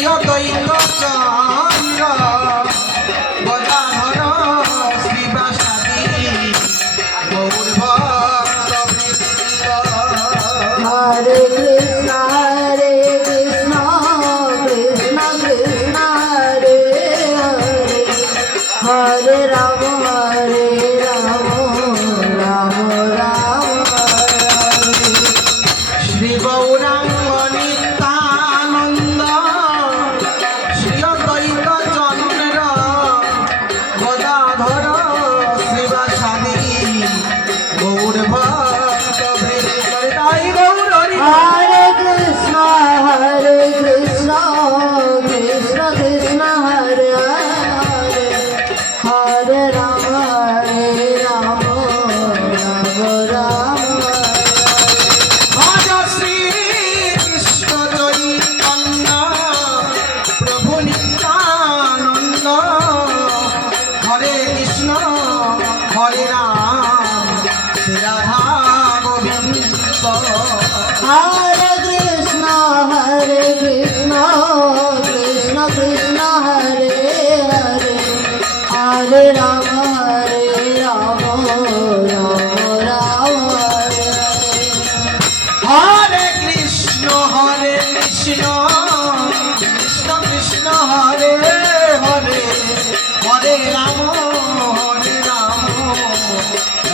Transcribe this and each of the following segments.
শ্রীয়দৈত চন্দ্র গদাধর শ্রীবাসাদি গৌর ভক্ত বৃন্দ। হরে কৃষ্ণ কৃষ্ণ কৃষ্ণ হরে হরে, হরে রাম রাম রাম হরে। শ্রী গৌরাঙ্গ নিত্যানন্দ শ্রীয়দৈত চন্দ্র গদাধর শ্রীবাসাদি গৌর ভক্ত বৃন্দ। তাই গৌর হরি হরে কৃষ্ণ কৃষ্ণ কৃষ্ণ হরে হরে, হরে রাম রাম রাম ভজ শ্রী কৃষ্ণ চৈতন্য প্রভু নিত্যানন্দ হরে কৃষ্ণ হরে রাম শ্রী রাধা গোবিন্দ। হরে কৃষ্ণ কৃষ্ণ কৃষ্ণ হরে হরে, হরে রাম রাম রাম হরে হরে। হরে কৃষ্ণ কৃষ্ণ কৃষ্ণ হরে হরে, হরে রাম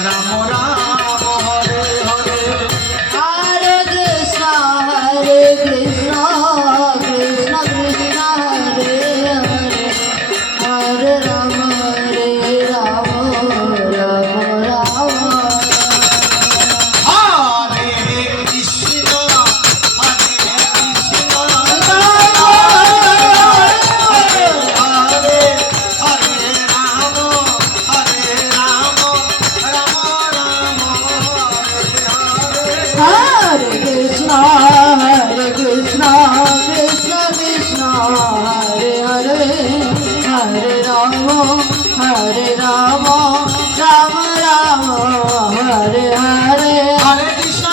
রাম রাম হরে হরে। হরে কৃষ্ণ কৃষ্ণ কৃষ্ণ হরে হরে, হরে রাম রাম রাম হরে। হরে কৃষ্ণ কৃষ্ণ হরে হরে, হরে রাম রাম রাম হরে হরে। হরে কৃষ্ণ কৃষ্ণ কৃষ্ণ হরে হরে, হরে রাম রাম রাম হরে হরে। হরে কৃষ্ণ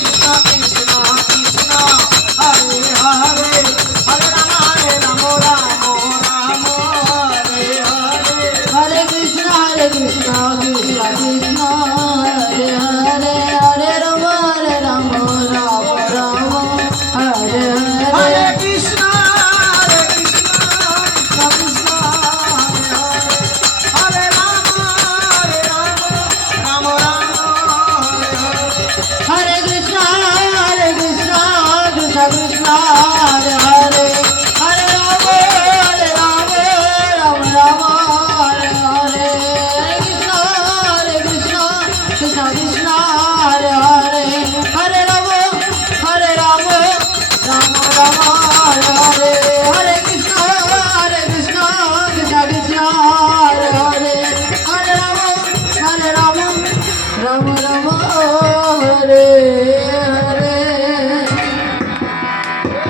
কৃষ্ণ কৃষ্ণ হরে হরে, হরে রাম রাম রাম হরে হরে। হরে কৃষ্ণ কৃষ্ণ কৃষ্ণ হরে হরে, হরে রাম রাম রাম হরে হরে হরে। কৃষ্ণ কৃষ্ণ কৃষ্ণ হরে হরে, হরে রাম রাম রাম হরে হরে। হরে কৃষ্ণ কৃষ্ণ কৃষ্ণ হরে হরে, হরে রাম রাম রাম হরে হরে। হরে কৃষ্ণ কৃষ্ণ কৃষ্ণ হরে হরে, হরে রাম রাম রাম